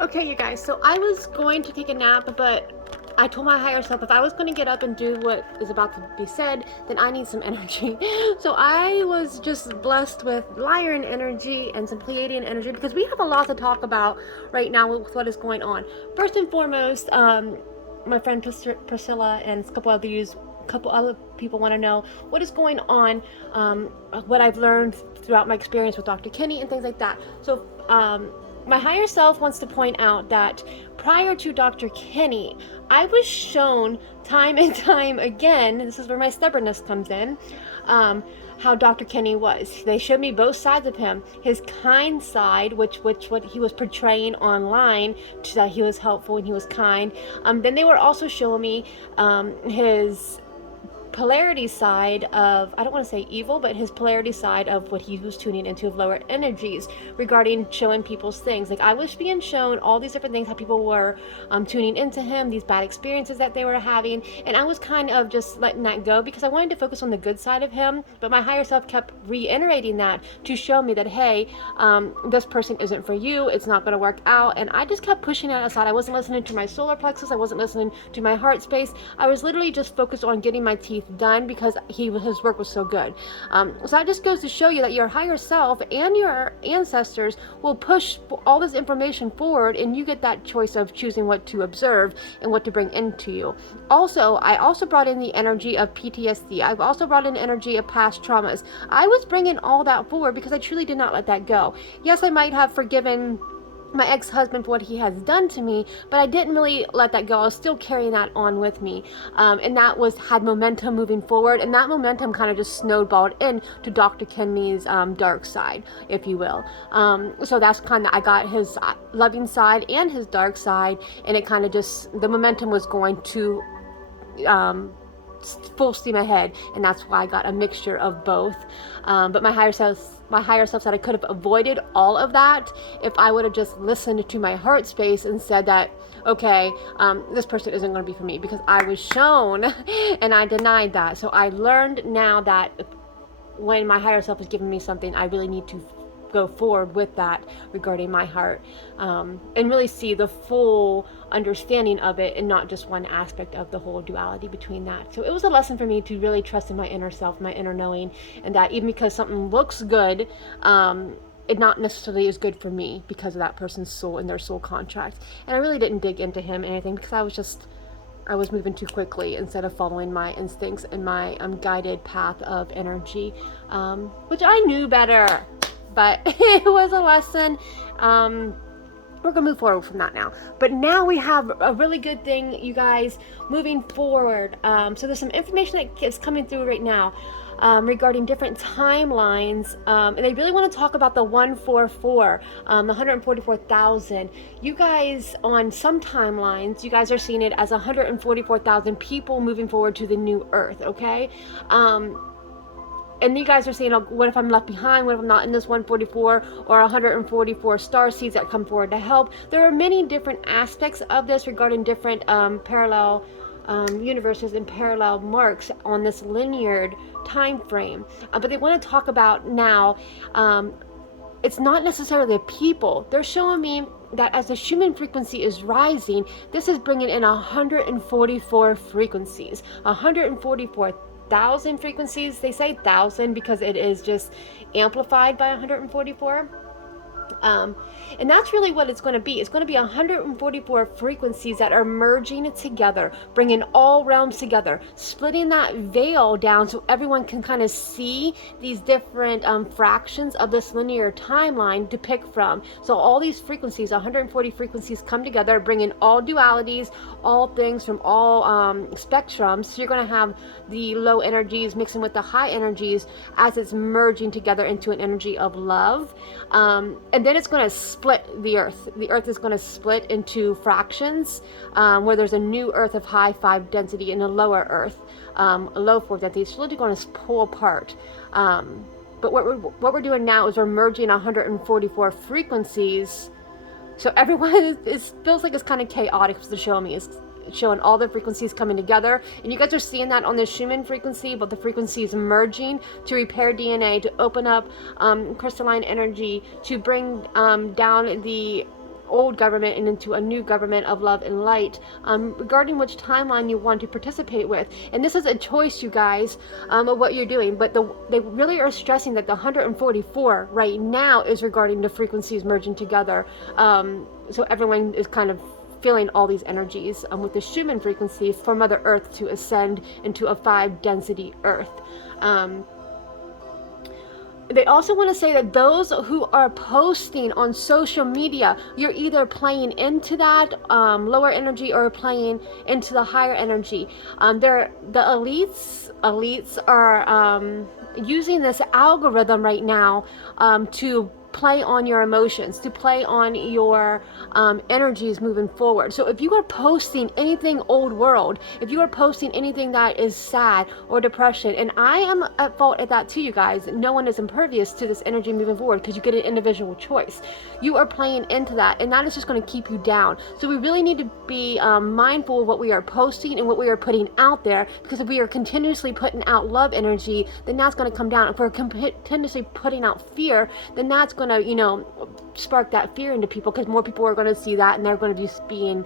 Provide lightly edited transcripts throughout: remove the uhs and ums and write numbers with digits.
Okay, you guys, so I was going to take a nap, but I told my higher self if I was going to get up and do what is about to be said, then I need some energy. So I was just blessed with Lyran energy and some Pleiadian energy because we have a lot to talk about right now with what is going on. First and foremost, my friend Priscilla and a couple other people want to know what is going on, what I've learned throughout my experience with Dr. Kenny and things like that. So, my higher self wants to point out that prior to Dr. Kenny, I was shown time and time again, this is where my stubbornness comes in, how Dr. Kenny was. They showed me both sides of him. His kind side, which what he was portraying online, that he was helpful and he was kind. Then they were also showing me his polarity side of, I don't want to say evil, but his polarity side of what he was tuning into of lower energies regarding showing people's things. Like I was being shown all these different things, how people were tuning into him, these bad experiences that they were having, and I was kind of just letting that go because I wanted to focus on the good side of him, but my higher self kept reiterating that to show me that, hey, this person isn't for you, it's not going to work out, and I just kept pushing it aside. I wasn't listening to my solar plexus, I wasn't listening to my heart space. I was literally just focused on getting my teeth done because his work was so good. So that just goes to show you that your higher self and your ancestors will push all this information forward, and you get that choice of choosing what to observe and what to bring into you. Also, I also brought in the energy of PTSD. I've also brought in energy of past traumas. I was bringing all that forward because I truly did not let that go. Yes, I might have forgiven my ex-husband for what he has done to me, but I didn't really let that go. I was still carrying that on with me, and that had momentum moving forward, and that momentum kind of just snowballed into Dr. Kenny's dark side, if you will. So that's kind of, I got his loving side and his dark side, and it kind of just, the momentum was going to full steam ahead, and that's why I got a mixture of both. But my higher self said I could have avoided all of that if I would have just listened to my heart space and said that, okay, this person isn't going to be for me, because I was shown and I denied that. So I learned now that when my higher self is giving me something, I really need to go forward with that regarding my heart, and really see the full understanding of it and not just one aspect of the whole duality between that. So it was a lesson for me to really trust in my inner self, my inner knowing, and that even because something looks good, it not necessarily is good for me because of that person's soul and their soul contract. And I really didn't dig into him or anything because I was moving too quickly instead of following my instincts and my guided path of energy, which I knew better. But it was a lesson. We're gonna move forward from that now. But now we have a really good thing, you guys, moving forward. So there's some information that is coming through right now regarding different timelines, and they really want to talk about the 144, the 144,000. You guys, on some timelines, you guys are seeing it as 144,000 people moving forward to the new Earth. Okay. And you guys are saying, oh, what if I'm left behind? What if I'm not in this 144 or 144 star seeds that come forward to help? There are many different aspects of this regarding different parallel universes and parallel marks on this linear time frame. But they want to talk about now, it's not necessarily the people. They're showing me that as the Schumann frequency is rising, this is bringing in 144 frequencies, 144,000 frequencies. They say 1,000 because it is just amplified by 144. And that's really what it's going to be. It's going to be 144 frequencies that are merging together, bringing all realms together, splitting that veil down so everyone can kind of see these different fractions of this linear timeline to pick from. So all these frequencies, 140 frequencies, come together, bringing all dualities, all things from all spectrums. So you're going to have the low energies mixing with the high energies as it's merging together into an energy of love. And then it's going to split the earth. The earth is going to split into fractions, where there's a new earth of high 5 density and a lower earth, a low 4 density. It's really going to pull apart. But what we're doing now is we're merging 144 frequencies. So everyone feels like it's kind of chaotic, because they're showing me. It's showing all the frequencies coming together, and you guys are seeing that on the Schumann frequency, but the frequencies merging to repair DNA, to open up crystalline energy, to bring down the old government and into a new government of love and light, regarding which timeline you want to participate with. And this is a choice, you guys, of what you're doing. But they really are stressing that the 144 right now is regarding the frequencies merging together. So everyone is kind of feeling all these energies with the Schumann frequency for Mother Earth to ascend into a 5 density Earth. They also want to say that those who are posting on social media, you're either playing into that lower energy or playing into the higher energy. The elites are using this algorithm right now to play on your emotions, to play on your energies moving forward. So if you are posting anything old world, if you are posting anything that is sad or depression, and I am at fault at that too, you guys, no one is impervious to this energy moving forward because you get an individual choice. You are playing into that, and that is just going to keep you down. So we really need to be mindful of what we are posting and what we are putting out there, because if we are continuously putting out love energy, then that's going to come down. If we're continuously putting out fear, then that's going to, you know, spark that fear into people, because more people are going to see that, and they're going to be being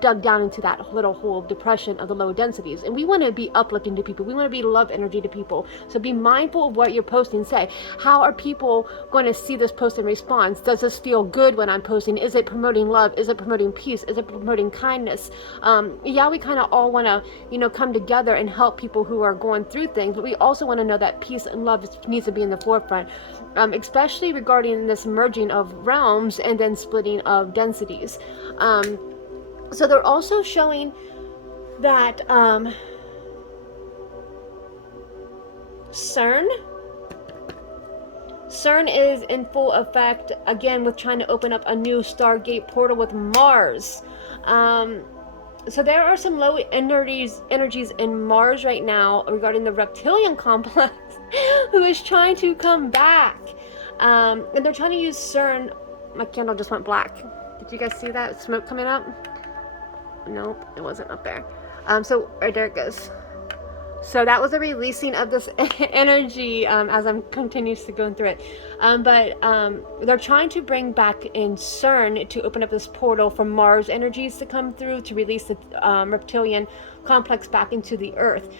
dug down into that little hole of depression of the low densities. And we want to be uplifting to people. We want to be love energy to people. So be mindful of what you're posting. Say, how are people going to see this post and respond? Does this feel good when I'm posting? Is it promoting love? Is it promoting peace? Is it promoting kindness? Yeah, we kind of all want to, you know, come together and help people who are going through things, but we also want to know that peace and love needs to be in the forefront, especially regarding this merging of realms and then splitting of densities. So they're also showing that CERN is in full effect again with trying to open up a new Stargate portal with Mars. So there are some low energies in Mars right now regarding the reptilian complex who is trying to come back. And they're trying to use CERN. My candle just went black. Did you guys see that smoke coming up? Nope, it wasn't up there. So there it goes. So that was a releasing of this energy as I'm continuously going through it. But they're trying to bring back in CERN to open up this portal for Mars energies to come through to release the reptilian complex back into the Earth.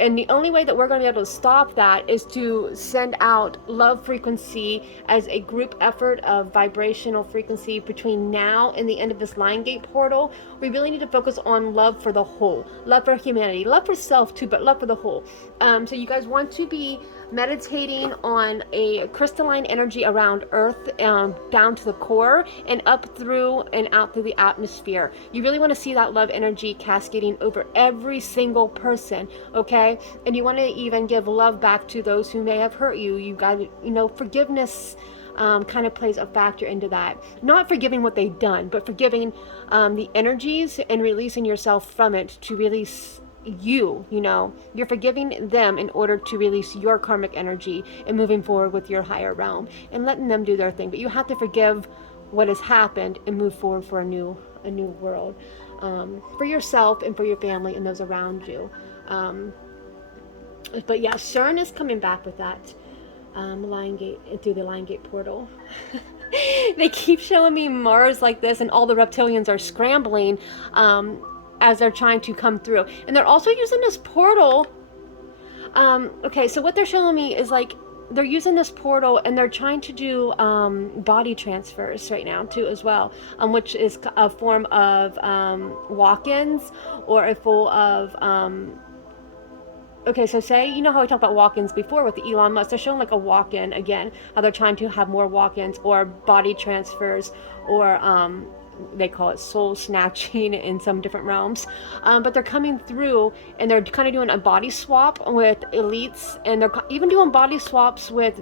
And the only way that we're going to be able to stop that is to send out love frequency as a group effort of vibrational frequency between now and the end of this Lion Gate portal. We really need to focus on love for the whole, love for humanity, love for self too, but love for the whole. So you guys want to be meditating on a crystalline energy around Earth, down to the core and up through and out through the atmosphere. You really want to see that love energy cascading over every single person, okay? And you want to even give love back to those who may have hurt you. You got, you know, forgiveness kind of plays a factor into that. Not forgiving what they've done, but forgiving the energies and releasing yourself from it to release you know, you're forgiving them in order to release your karmic energy and moving forward with your higher realm and letting them do their thing. But you have to forgive what has happened and move forward for a new world, for yourself and for your family and those around you. But yeah, CERN is coming back with that Lion Gate, through the Lion Gate portal. They keep showing me Mars like this, and all the reptilians are scrambling as they're trying to come through. And they're also using this portal. Okay, so what they're showing me is like they're using this portal and they're trying to do body transfers right now too as well, which is a form of walk-ins or a full of okay, so say, you know how we talked about walk-ins before with the Elon Musk, they're showing like a walk-in again, how they're trying to have more walk-ins or body transfers, or they call it soul snatching in some different realms. But they're coming through and they're kind of doing a body swap with elites, and they're even doing body swaps with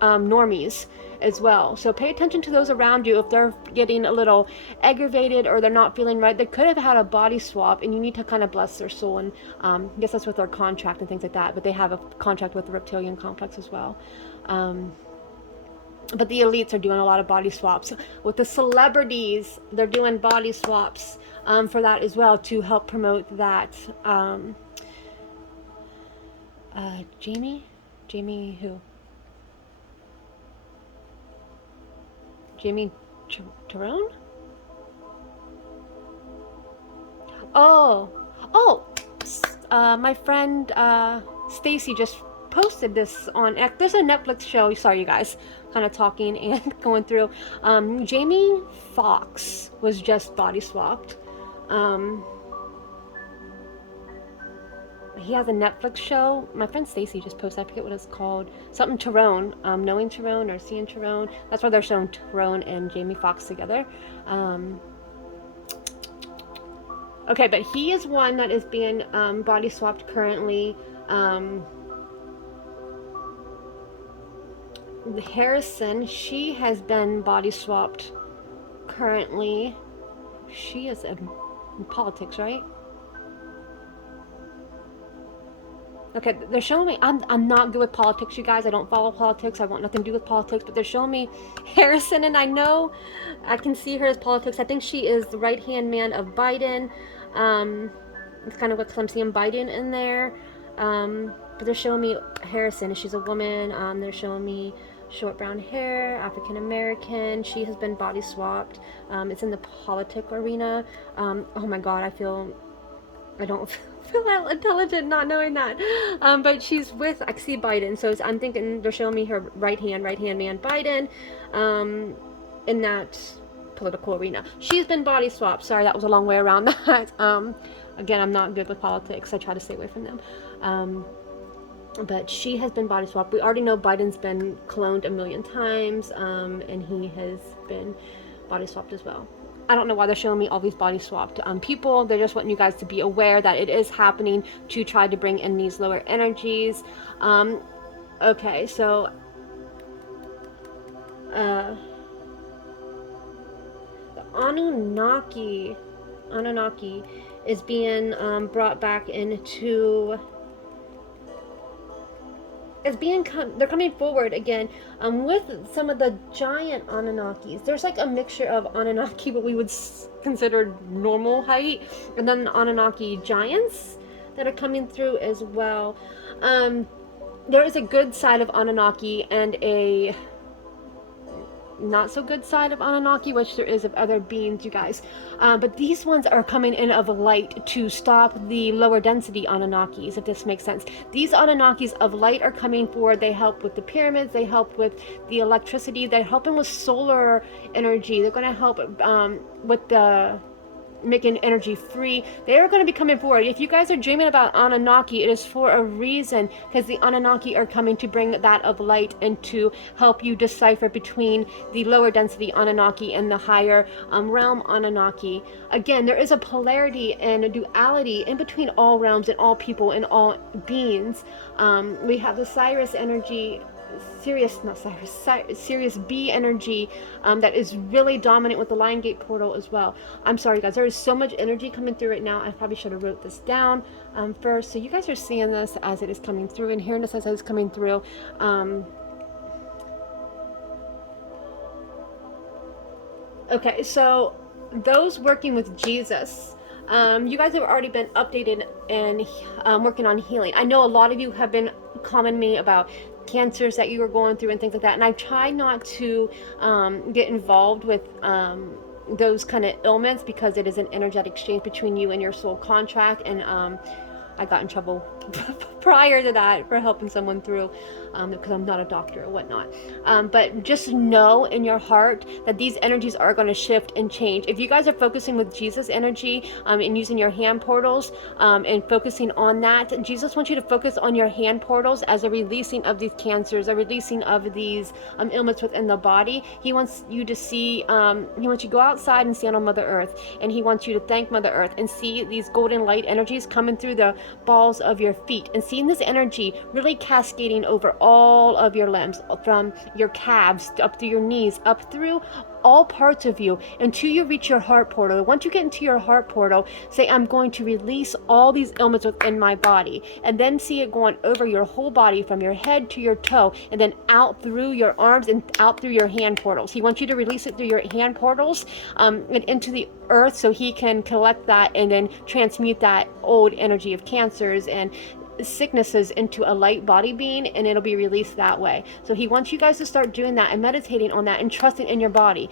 normies as well. So pay attention to those around you. If they're getting a little aggravated or they're not feeling right, they could have had a body swap, and you need to kind of bless their soul. And I guess that's with their contract and things like that, but they have a contract with the reptilian complex as well. But the elites are doing a lot of body swaps. With the celebrities, they're doing body swaps for that as well, to help promote that. Jamie who? Jamie Tyrone? Oh, oh, my friend Stacy just posted this on. There's a Netflix show. Sorry, you guys, kind of talking and going through. Jamie Foxx was just body swapped. He has a Netflix show. My friend Stacy just posted. I forget what it's called. Something Tyrone. Knowing Tyrone or Seeing Tyrone. That's why they're showing Tyrone and Jamie Foxx together. Okay, but he is one that is being body swapped currently. Harrison, she has been body swapped currently. She is in politics, right? Okay, they're showing me, I'm not good with politics, you guys. I don't follow politics. I want nothing to do with politics, but they're showing me Harrison, and I know I can see her as politics. I think she is the right-hand man of Biden. It's kind of what I'm seeing Biden in there. But they're showing me Harrison, and she's a woman. They're showing me short brown hair, African American. She has been body swapped. It's in the politic arena. Oh my God, I don't feel intelligent not knowing that. But she's with, I see Biden, so I'm thinking they're showing me her right hand man Biden, in that political arena. She's been body swapped. Sorry, that was a long way around that. Again, I'm not good with politics. I try to stay away from them. But she has been body swapped. We already know Biden's been cloned a million times, and he has been body swapped as well. I don't know why they're showing me all these body swapped people. They're just wanting you guys to be aware that it is happening to try to bring in these lower energies. Okay, so the Anunnaki is being brought back into. They're coming forward again with some of the giant Anunnakis. There's like a mixture of Anunnaki, what we would consider normal height, and then the Anunnaki giants that are coming through as well. There is a good side of Anunnaki and a not so good side of Anunnaki, which there is of other beings, you guys. But these ones are coming in of light to stop the lower density Anunnakis, if this makes sense. These Anunnakis of light are coming forward. They help with the pyramids. They help with the electricity. They're helping with solar energy. They're going to help with the making energy free. They are going to be coming forward. If you guys are dreaming about Anunnaki, it is for a reason, because the Anunnaki are coming to bring that of light and to help you decipher between the lower density Anunnaki and the higher realm Anunnaki. Again, there is a polarity and a duality in between all realms and all people and all beings. We have the Sirius energy, Sirius B energy that is really dominant with the Lion Gate portal as well. I'm sorry guys, there is so much energy coming through right now. I probably should have wrote this down first, so you guys are seeing this as it is coming through and hearing this as it is coming through. Okay, so those working with Jesus, you guys have already been updated and working on healing. I know a lot of you have been commenting me about cancers that you were going through and things like that, and I try not to get involved with those kind of ailments, because it is an energetic exchange between you and your soul contract, and I got in trouble prior to that for helping someone through, because I'm not a doctor or whatnot. But just know in your heart that these energies are going to shift and change. If you guys are focusing with Jesus energy and using your hand portals and focusing on that, Jesus wants you to focus on your hand portals as a releasing of these cancers, a releasing of these ailments within the body. He wants you to see, he wants you to go outside and stand on Mother Earth, and he wants you to thank Mother Earth and see these golden light energies coming through the balls of your feet, and seeing this energy really cascading over all of your limbs, from your calves up through your knees, up through all parts of you until you reach your heart portal. Once you get into your heart portal, say, I'm going to release all these ailments within my body, and then see it going over your whole body from your head to your toe, and then out through your arms and out through your hand portals. He wants you to release it through your hand portals and into the earth, so he can collect that and then transmute that old energy of cancers and sicknesses into a light body being, and it'll be released that way. So he wants you guys to start doing that and meditating on that and trusting in your body.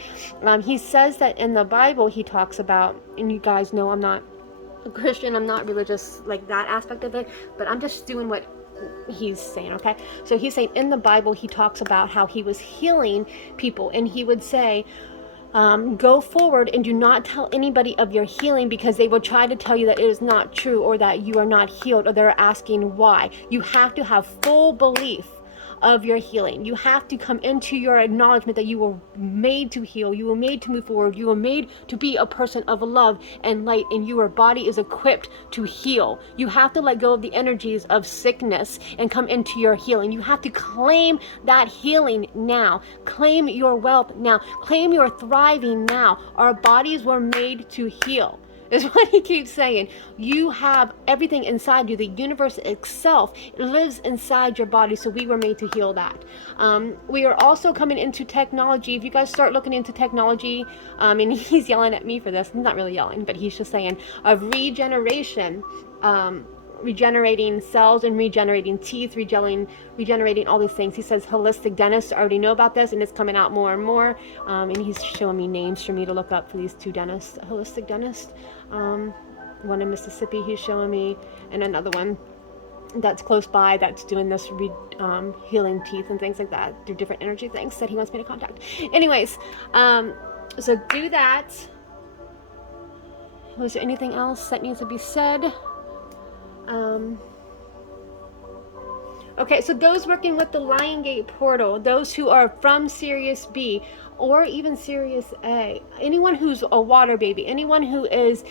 He says that in the Bible, he talks about, and you guys know I'm not a Christian, I'm not religious like that aspect of it, but I'm just doing what he's saying, okay? So he's saying in the Bible, he talks about how he was healing people, and he would say, go forward and do not tell anybody of your healing, because they will try to tell you that it is not true, or that you are not healed, or they're asking why. You have to have full belief of your healing. You have to come into your acknowledgement that you were made to heal, you were made to move forward, you were made to be a person of love and light, and your body is equipped to heal. You have to let go of the energies of sickness and come into your healing. You have to claim that healing now. Claim your wealth now. Claim your thriving now. Our bodies were made to heal, is what he keeps saying. You have everything inside you. The universe itself lives inside your body, so we were made to heal that. We are also coming into technology. If you guys start looking into technology, and he's yelling at me for this, he's not really yelling, but he's just saying, of regeneration, regenerating cells and regenerating teeth, regenerating all these things. He says holistic dentists already know about this, and it's coming out more and more. And he's showing me names for me to look up for these two dentists, holistic dentists. One in Mississippi he's showing me, and another one that's close by that's doing this healing teeth and things like that through different energy things that he wants me to contact. Anyways, so do that. Was there anything else that needs to be said? Okay, so those working with the Lion Gate portal, those who are from Sirius B or even Sirius A, anyone who's a water baby, anyone who is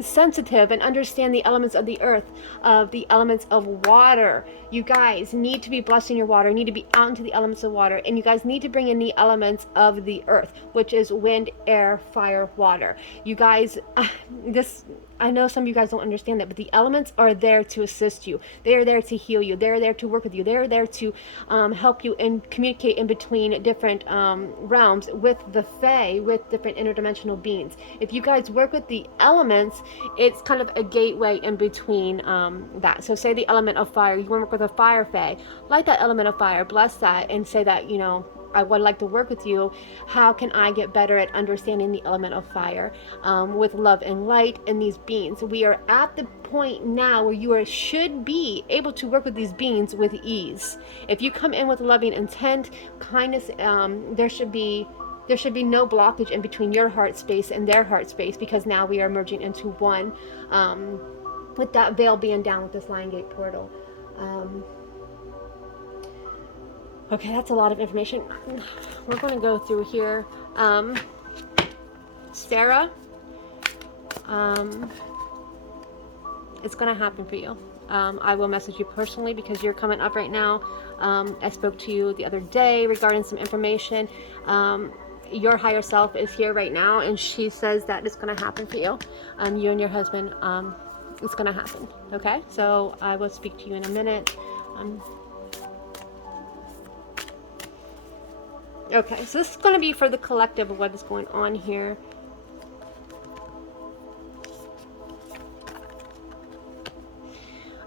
sensitive and understand the elements of the earth, of the elements of water, you guys need to be blessing your water, need to be out into the elements of water, and you guys need to bring in the elements of the earth, which is wind, air, fire, water. You guys, I know some of you guys don't understand that, but the elements are there to assist you. They are there to heal you. They're there to work with you. They're there to help you and communicate in between different realms with the Fae, with different interdimensional beings. If you guys work with the elements, it's kind of a gateway in between that. So say the element of fire, you want to work with a fire Fae, like that element of fire, bless that, and say that, you know, I would like to work with you. How can I get better at understanding the element of fire with love and light and these beings? We are at the point now where you should be able to work with these beings with ease. If you come in with loving intent, kindness, there should be no blockage in between your heart space and their heart space, because now we are merging into one, with that veil being down with this Lion Gate portal. Okay, that's a lot of information. We're going to go through here. Sarah, it's going to happen for you. I will message you personally because you're coming up right now. I spoke to you the other day regarding some information. Your higher self is here right now, and she says that it's going to happen for you. You and your husband, it's going to happen. Okay, so I will speak to you in a minute. Okay, so this is going to be for the collective of what is going on here.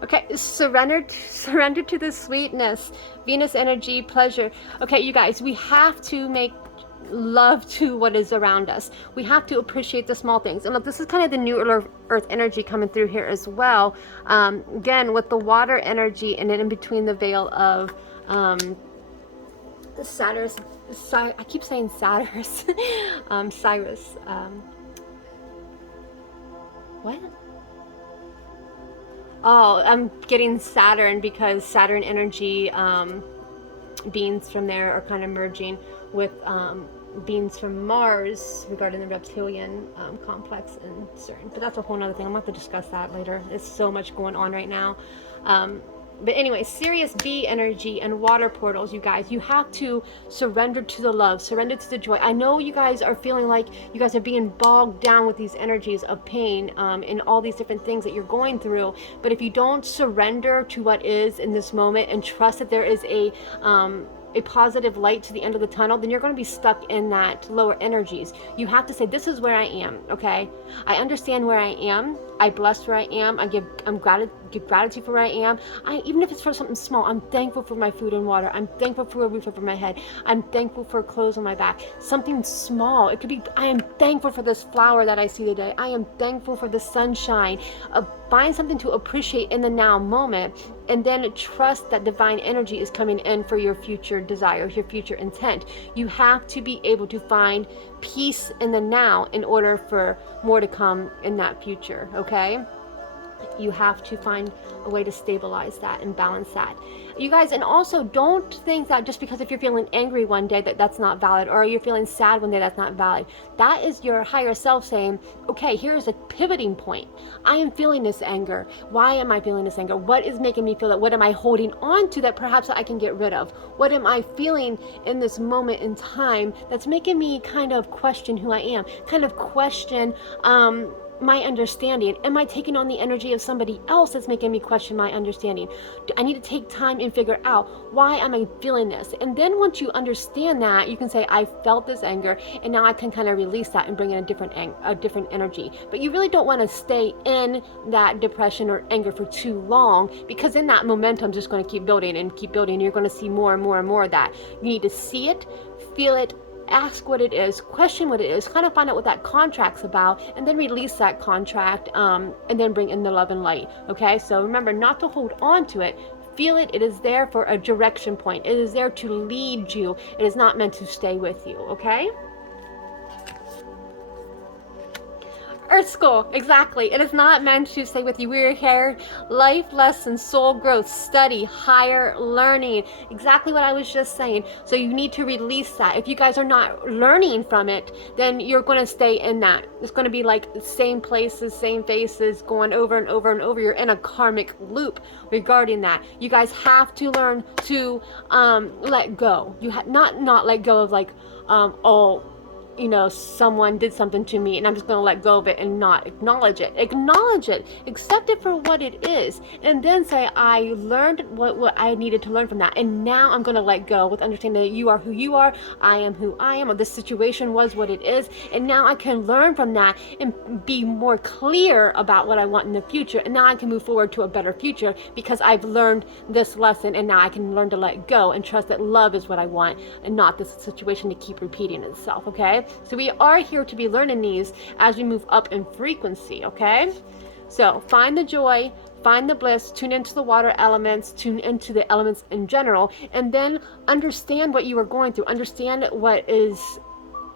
Okay, surrender to the sweetness, Venus energy, pleasure. Okay, you guys, we have to make love to what is around us. We have to appreciate the small things. And look, this is kind of the new earth energy coming through here as well. Again, with the water energy, and then in between the veil of Saturn. I keep saying Saturn. Cyrus. What? Oh, I'm getting Saturn because Saturn energy beings from there are kind of merging with beings from Mars regarding the reptilian complex and CERN. But that's a whole nother thing. I'm going to have to discuss that later. There's so much going on right now. But anyway, Sirius B energy and water portals, you guys, you have to surrender to the love, surrender to the joy. I know you guys are feeling like you guys are being bogged down with these energies of pain and all these different things that you're going through. But if you don't surrender to what is in this moment and trust that there is a a positive light to the end of the tunnel, then you're going to be stuck in that lower energies. You have to say, this is where I am, okay? I understand where I am. I bless where I am. give gratitude for where I am. Even if it's for something small, I'm thankful for my food and water. I'm thankful for a roof over my head. I'm thankful for clothes on my back. Something small. It could be, I am thankful for this flower that I see today. I am thankful for the sunshine. Find something to appreciate in the now moment, and then trust that divine energy is coming in for your future desires, your future intent. You have to be able to find peace in the now in order for more to come in that future, okay? You have to find a way to stabilize that and balance that. You guys, and also don't think that just because if you're feeling angry one day that that's not valid, or you're feeling sad one day that's not valid. That is your higher self saying, okay, here's a pivoting point. I am feeling this anger. Why am I feeling this anger? What is making me feel that? What am I holding on to that perhaps I can get rid of? What am I feeling in this moment in time that's making me kind of question who I am, kind of question my understanding? Am I taking on the energy of somebody else that's making me question my understanding? I need to take time and figure out, why am I feeling this? And then once you understand that, you can say, I felt this anger, and now I can kind of release that and bring in a different energy. But you really don't want to stay in that depression or anger for too long, because in that momentum is just going to keep building and keep building. You're going to see more and more and more of that. You need to see it, feel it, ask what it is, question what it is, kind of find out what that contract's about, and then release that contract, and then bring in the love and light. Okay, so remember not to hold on to it. Feel it. It is there for a direction point. It is there to lead you. It is not meant to stay with you. Okay. Earth School, exactly. It is not meant to stay with you. We're here, life lessons, soul growth, study, higher learning. Exactly what I was just saying. So you need to release that. If you guys are not learning from it, then you're going to stay in that. It's going to be like the same places, same faces, going over and over and over. You're in a karmic loop regarding that. You guys have to learn to let go. You have not let go of like someone did something to me and I'm just going to let go of it and not acknowledge it. Acknowledge it. Accept it for what it is. And then say, I learned what I needed to learn from that. And now I'm going to let go with understanding that you are who you are. I am who I am. Or this situation was what it is. And now I can learn from that and be more clear about what I want in the future. And now I can move forward to a better future because I've learned this lesson, and now I can learn to let go and trust that love is what I want and not this situation to keep repeating itself. Okay? So we are here to be learning these as we move up in frequency, okay? So find the joy, find the bliss, tune into the water elements, tune into the elements in general, and then understand what you are going through. Understand what is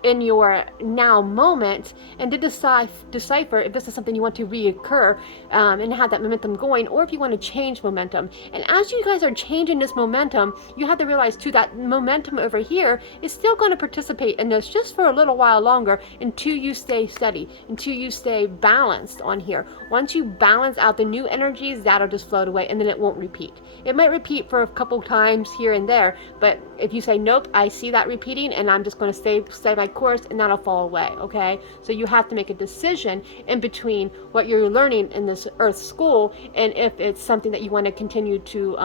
in your now moment, and to decipher if this is something you want to reoccur and have that momentum going, or if you want to change momentum. And as you guys are changing this momentum, you have to realize too that momentum over here is still going to participate in this just for a little while longer until you stay steady, until you stay balanced on here. Once you balance out the new energies, that'll just float away, and then it won't repeat. It might repeat for a couple times here and there, but if you say, nope, I see that repeating and I'm just going to stay my course, and that'll fall away. Okay, so you have to make a decision in between what you're learning in this Earth School and if it's something that you want to continue to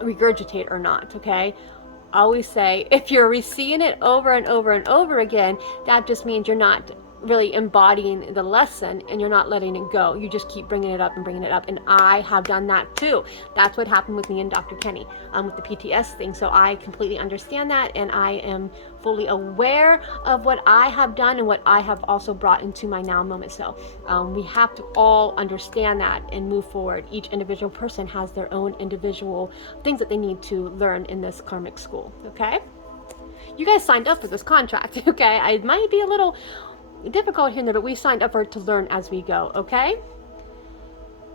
regurgitate or not. Okay, always say, if you're seeing it over and over and over again, that just means you're not really embodying the lesson and you're not letting it go. You just keep bringing it up and bringing it up, and I have done that too. That's what happened with me and Dr. Kenny with the PTS thing. So I completely understand that, and I am fully aware of what I have done and what I have also brought into my now moment. So we have to all understand that and move forward. Each individual person has their own individual things that they need to learn in this karmic school. Okay, you guys signed up for this contract. Okay, it might be a little difficult here and there, but we signed up for it to learn as we go. Okay,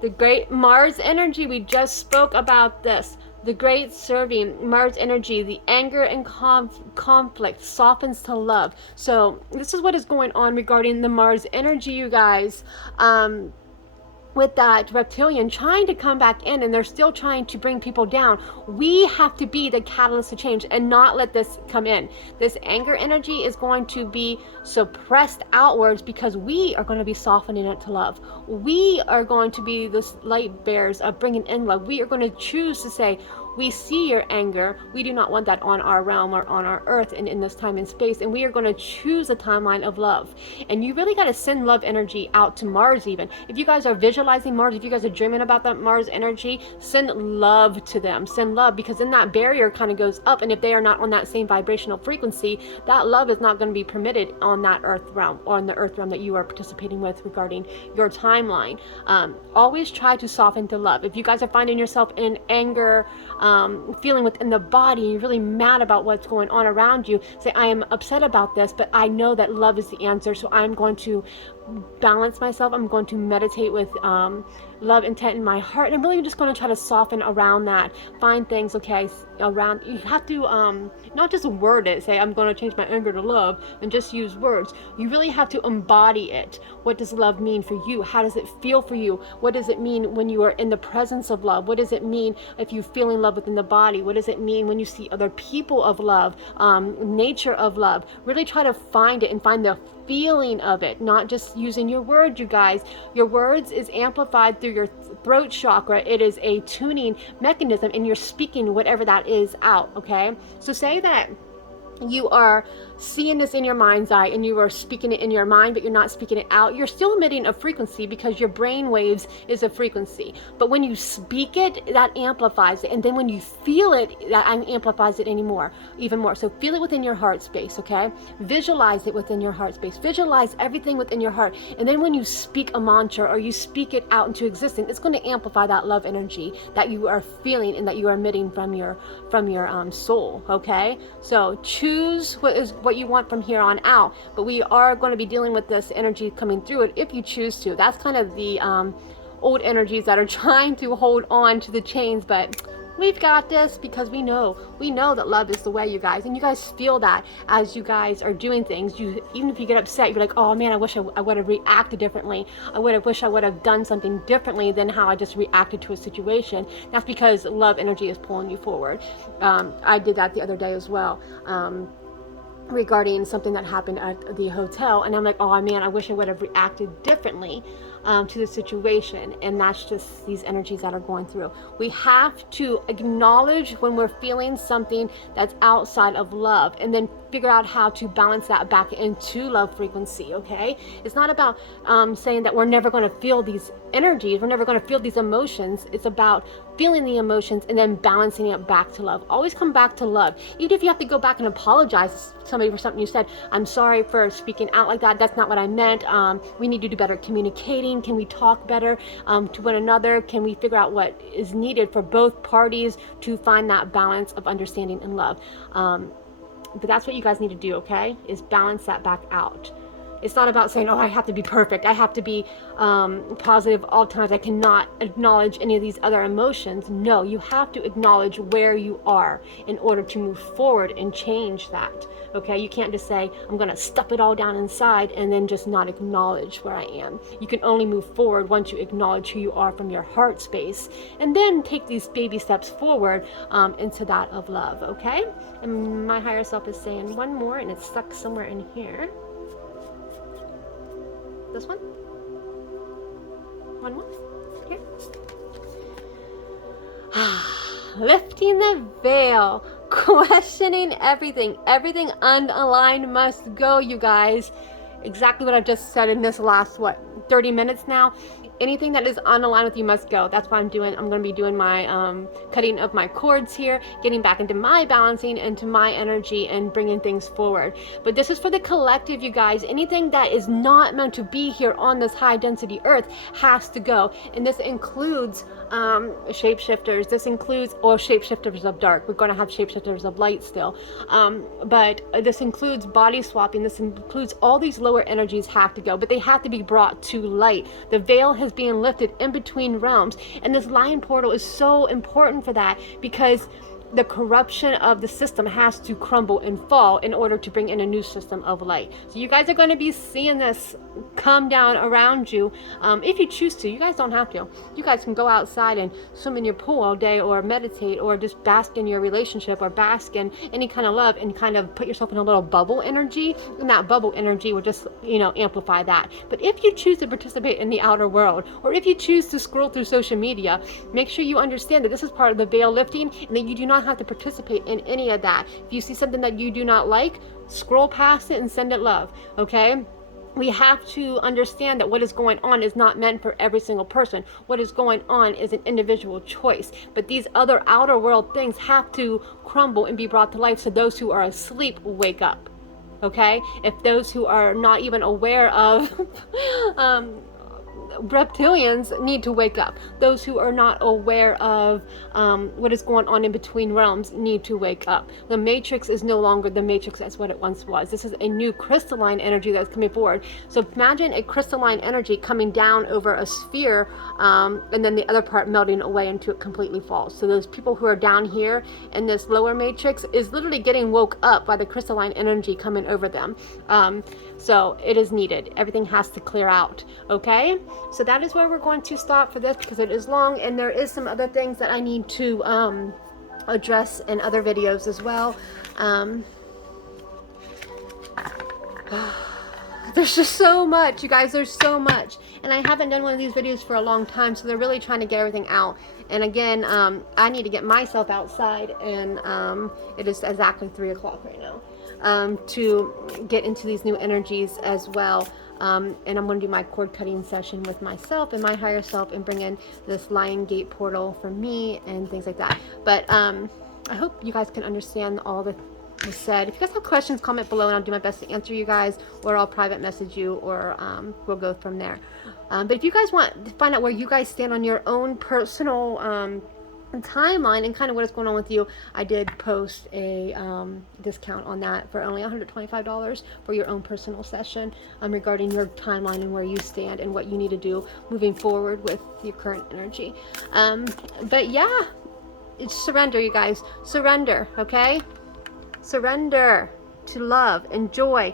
the great Mars energy, we just spoke about this. The great serving Mars energy, the anger and conflict softens to love. So this is what is going on regarding the Mars energy, you guys. With that reptilian trying to come back in, and they're still trying to bring people down. We have to be the catalyst to change and not let this come in. This anger energy is going to be suppressed outwards because we are going to be softening it to love. We are going to be the light bearers of bringing in love. We are going to choose to say, We see your anger. We do not want that on our realm or on our earth and in this time and space. And we are going to choose a timeline of love. And you really got to send love energy out to Mars even. If you guys are visualizing Mars, if you guys are dreaming about that Mars energy, send love to them. Send love, because then that barrier kind of goes up. And if they are not on that same vibrational frequency, that love is not going to be permitted on that earth realm or on the earth realm that you are participating with regarding your timeline. Always try to soften to love. If you guys are finding yourself in anger, feeling within the body, you're really mad about what's going on around you, say, I am upset about this, but I know that love is the answer, so I'm going to balance myself. I'm going to meditate with love intent in my heart, and I'm really just going to try to soften around that. Find things, okay, around. You have to not just word it, say I'm going to change my anger to love, and just use words. You really have to embody it. What does love mean for you? How does it feel for you? What does it mean when you are in the presence of love? What does it mean if you feel in love within the body? What does it mean when you see other people of love, nature of love? Really try to find it and find the feeling of it, not just using your words, you guys. Your words is amplified through your throat chakra. It is a tuning mechanism, and you're speaking whatever that is out, okay? So say that you are seeing this in your mind's eye and you are speaking it in your mind, but you're not speaking it out. You're still emitting a frequency because your brain waves is a frequency. But when you speak it, that amplifies it. And then when you feel it, that amplifies it even more. So feel it within your heart space, okay? Visualize it within your heart space. Visualize everything within your heart. And then when you speak a mantra or you speak it out into existence, it's going to amplify that love energy that you are feeling and that you are emitting from your soul, okay? So choose what you want from here on out, but we are going to be dealing with this energy coming through it if you choose to. That's kind of the old energies that are trying to hold on to the chains, but we've got this because we know that love is the way, you guys. And you guys feel that as you guys are doing things. Even if you get upset, you're like, oh man, I wish I would have reacted differently. I wish I would have done something differently than how I just reacted to a situation. That's because love energy is pulling you forward. I did that the other day as well. Regarding something that happened at the hotel, and I'm like, oh man, I wish I would have reacted differently to the situation. And that's just these energies that are going through. We have to acknowledge when we're feeling something that's outside of love, and then figure out how to balance that back into love frequency, okay? It's not about saying that we're never going to feel these energies, we're never going to feel these emotions. It's about feeling the emotions and then balancing it back to love. Always come back to love. Even if you have to go back and apologize to somebody for something you said, I'm sorry for speaking out like that, that's not what I meant. We need to do better communicating. Can we talk better to one another? Can we figure out what is needed for both parties to find that balance of understanding and love? But that's what you guys need to do, okay? Is balance that back out. It's not about saying, oh, I have to be perfect. I have to be positive all times. I cannot acknowledge any of these other emotions. No, you have to acknowledge where you are in order to move forward and change that. Okay, you can't just say, I'm going to stuff it all down inside and then just not acknowledge where I am. You can only move forward once you acknowledge who you are from your heart space, and then take these baby steps forward into that of love, okay? And my higher self is saying one more, and it's stuck somewhere in here. This one? One more? Here. Lifting the veil. Questioning everything. Everything unaligned must go, you guys. Exactly what I've just said in this last, 30 minutes now. Anything that is unaligned with you must go. That's what I'm doing. I'm going to be doing my cutting of my cords here, getting back into my balancing, into my energy, and bringing things forward. But this is for the collective, you guys. Anything that is not meant to be here on this high density earth has to go. And this includes shapeshifters. This includes, or shapeshifters of dark. We're going to have shapeshifters of light still. But this includes body swapping. This includes all these lower energies have to go, but they have to be brought to light. The veil is being lifted in between realms, and this lion portal is so important for that, because the corruption of the system has to crumble and fall in order to bring in a new system of light. So you guys are going to be seeing this come down around you, if you choose to. You guys don't have to. You guys can go outside and swim in your pool all day, or meditate, or just bask in your relationship, or bask in any kind of love, and kind of put yourself in a little bubble energy, and that bubble energy will just, amplify that. But if you choose to participate in the outer world, or if you choose to scroll through social media, make sure you understand that this is part of the veil lifting, and that you do not have to participate in any of that. If you see something that you do not like, scroll past it and send it love, okay? We have to understand that what is going on is not meant for every single person. What is going on is an individual choice. But these other outer world things have to crumble and be brought to life, so those who are asleep wake up, okay? If those who are not even aware of reptilians need to wake up. Those who are not aware of what is going on in between realms need to wake up. The matrix is no longer the matrix as what it once was. This is a new crystalline energy that's coming forward. So imagine a crystalline energy coming down over a sphere, and then the other part melting away until it completely falls. So those people who are down here in this lower matrix is literally getting woke up by the crystalline energy coming over them. So it is needed. Everything has to clear out, okay? So that is where we're going to stop for this, because it is long, and there is some other things that I need to address in other videos as well. There's just so much, you guys. There's so much, and I haven't done one of these videos for a long time, so they're really trying to get everything out. And again, I need to get myself outside, and it is exactly 3 o'clock right now, to get into these new energies as well. And I'm going to do my cord cutting session with myself and my higher self, and bring in this Lion Gate portal for me and things like that. But I hope you guys can understand all that was said. If you guys have questions, comment below, and I'll do my best to answer you guys, or I'll private message you, or we'll go from there. But if you guys want to find out where you guys stand on your own personal timeline and kind of what is going on with you, I did post a discount on that for only $125 for your own personal session, regarding your timeline and where you stand and what you need to do moving forward with your current energy. But yeah, it's surrender, you guys. Surrender, okay? Surrender to love and joy.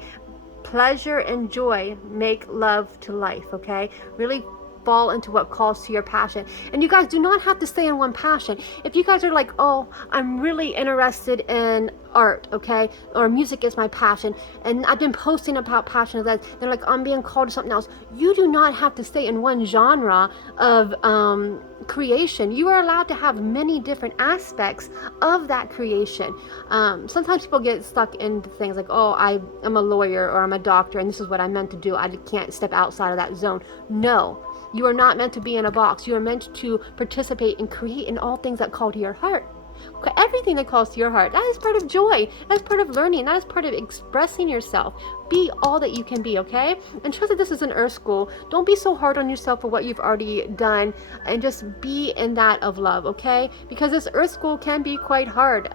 Pleasure and joy make love to life, okay? Really fall into what calls to your passion. And you guys do not have to stay in one passion. If you guys are like, oh, I'm really interested in art, okay, or music is my passion, and I've been posting about passion of that, they're like, I'm being called to something else. You do not have to stay in one genre of creation. You are allowed to have many different aspects of that creation. Sometimes people get stuck into things like, oh, I am a lawyer, or I'm a doctor, and this is what I'm meant to do. I can't step outside of that zone. No, you are not meant to be in a box. You are meant to participate and create in all things that call to your heart. Everything that calls to your heart, that is part of joy. That is part of learning. That is part of expressing yourself. Be all that you can be, okay? And trust that this is an earth school. Don't be so hard on yourself for what you've already done, and just be in that of love, okay? Because this earth school can be quite hard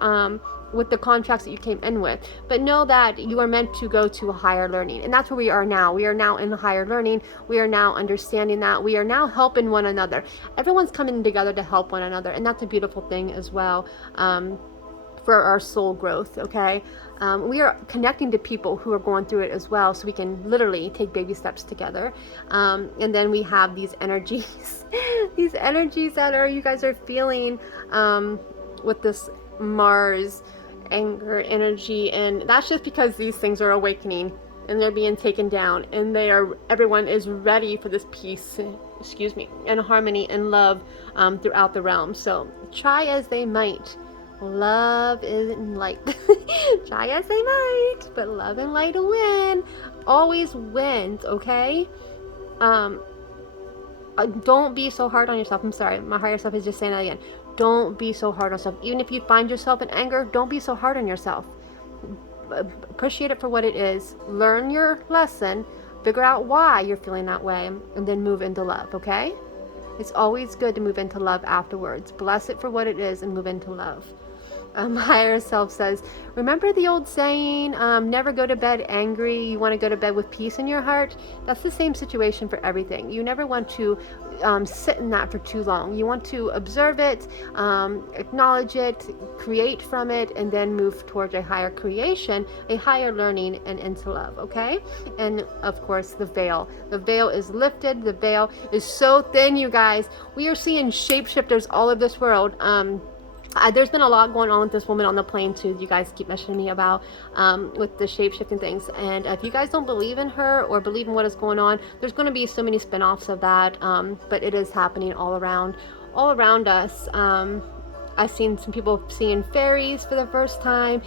with the contracts that you came in with. But know that you are meant to go to a higher learning. And that's where we are now. We are now in higher learning. We are now understanding that. We are now helping one another. Everyone's coming together to help one another. And that's a beautiful thing as well, for our soul growth, okay? We are connecting to people who are going through it as well, so we can literally take baby steps together. And then we have these energies, these energies that you guys are feeling with this Mars anger energy, and that's just because these things are awakening and they're being taken down, and everyone is ready for this peace, and harmony and love throughout the realm. So try as they might, love isn't light. Try as they might, but love and light will win. Always wins, okay? Don't be so hard on yourself. I'm sorry, my higher self is just saying that again. Don't be so hard on yourself. Even if you find yourself in anger, don't be so hard on yourself. Appreciate it for what it is. Learn your lesson. Figure out why you're feeling that way, and then move into love, okay? It's always good to move into love afterwards. Bless it for what it is and move into love. higher self says, remember the old saying, never go to bed angry, you want to go to bed with peace in your heart? That's the same situation for everything. You never want to sit in that for too long. You want to observe it, acknowledge it, create from it, and then move towards a higher creation, a higher learning, and into love, okay? And of course, the veil. The veil is lifted. The veil is so thin, you guys. We are seeing shapeshifters all over this world. There's been a lot going on with this woman on the plane too. You guys keep mentioning me about with the shape-shifting things. And if you guys don't believe in her or believe in what is going on, there's going to be so many spin-offs of that. But it is happening all around us. I've seen some people seeing fairies for the first time.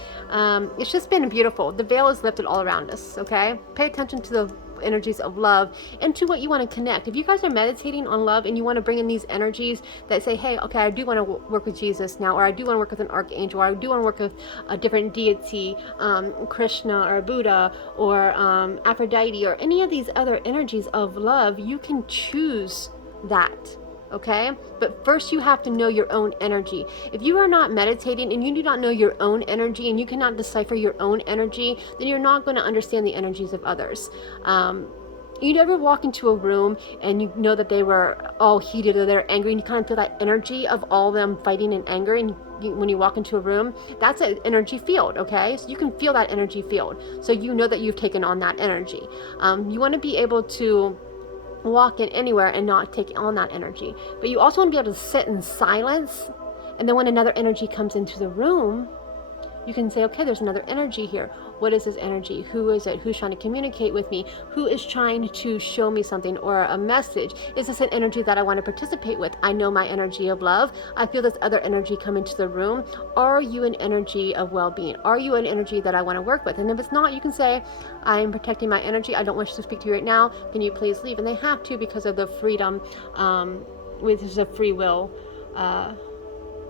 It's just been beautiful. The veil is lifted all around us, okay? Pay attention to the energies of love and to what you want to connect. If you guys are meditating on love and you want to bring in these energies that say, hey, okay, I do want to work with Jesus now, or I do want to work with an archangel, or I do want to work with a different deity, Krishna or Buddha or Aphrodite, or any of these other energies of love, you can choose that. Okay, but first you have to know your own energy. If you are not meditating and you do not know your own energy and you cannot decipher your own energy, then you're not going to understand the energies of others. You never walk into a room and you know that they were all heated or they're angry, and you kind of feel that energy of all them fighting in anger. And when you walk into a room, that's an energy field, okay? So you can feel that energy field. So you know that you've taken on that energy. You want to be able to walk in anywhere and not take on that energy, but you also want to be able to sit in silence, and then when another energy comes into the room, you can say, okay, there's another energy here. What is this energy? Who is it? Who's trying to communicate with me? Who is trying to show me something or a message? Is this an energy that I want to participate with? I know my energy of love. I feel this other energy come into the room. Are you an energy of well-being? Are you an energy that I want to work with? And if it's not, you can say, I'm protecting my energy. I don't wish to speak to you right now. Can you please leave? And they have to, because of the freedom, which is a free will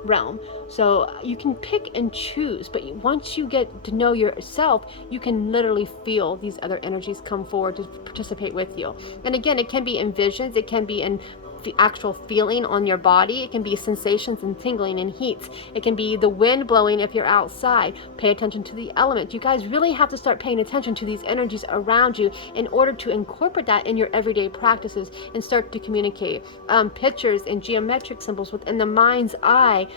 realm. So you can pick and choose, but once you get to know yourself, you can literally feel these other energies come forward to participate with you. And again, it can be in visions, it can be in the actual feeling on your body, it can be sensations and tingling and heats, it can be the wind blowing if you're outside. Pay attention to the elements. You guys really have to start paying attention to these energies around you in order to incorporate that in your everyday practices and start to communicate. Pictures and geometric symbols within the mind's eye.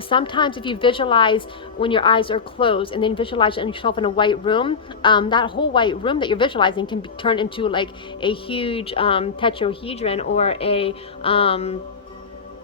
Sometimes if you visualize when your eyes are closed and then visualize yourself in a white room, that whole white room that you're visualizing can be turned into like a huge tetrahedron or a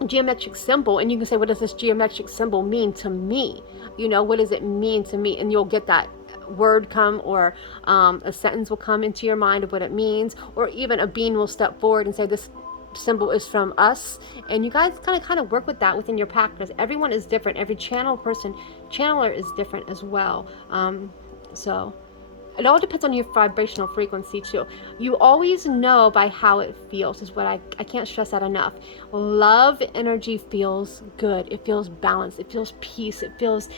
geometric symbol, and you can say, what does this geometric symbol mean to me? You know, what does it mean to me? And you'll get that word come, or a sentence will come into your mind of what it means, or even a being will step forward and say, this symbol is from us. And you guys kind of work with that within your practice. Everyone is different. Every channeler is different as well. So it all depends on your vibrational frequency too. You always know by how it feels, is what I can't stress that enough. Love energy feels good. It feels balanced. It feels peace. It feels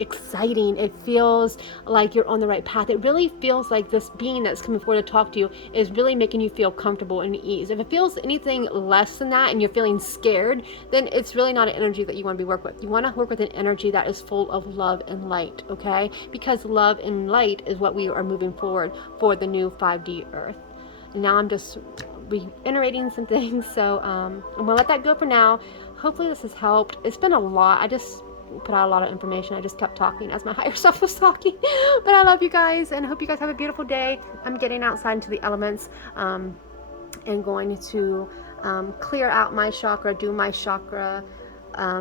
exciting. It feels like you're on the right path. It really feels like this being that's coming forward to talk to you is really making you feel comfortable and ease. If it feels anything less than that and you're feeling scared, then it's really not an energy that you want to be work with. You want to work with an energy that is full of love and light, okay? Because love and light is what we are moving forward for the new 5D Earth. And now I'm just reiterating some things, so I'm gonna let that go for now. Hopefully this has helped. It's been a lot. I just put out a lot of information. I just kept talking as my higher self was talking. But I love you guys and hope you guys have a beautiful day. I'm getting outside into the elements and going to clear out my chakra, do my chakra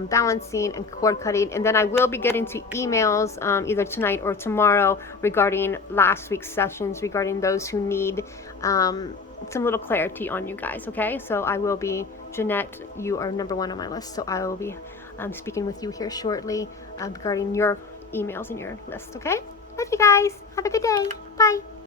balancing and cord cutting, and then I will be getting to emails either tonight or tomorrow regarding last week's sessions, regarding those who need some little clarity on you guys. Okay, so I will be, Jeanette, you are number one on my list, so I will be speaking with you here shortly regarding your emails and your list. Okay, love you guys, have a good day, bye.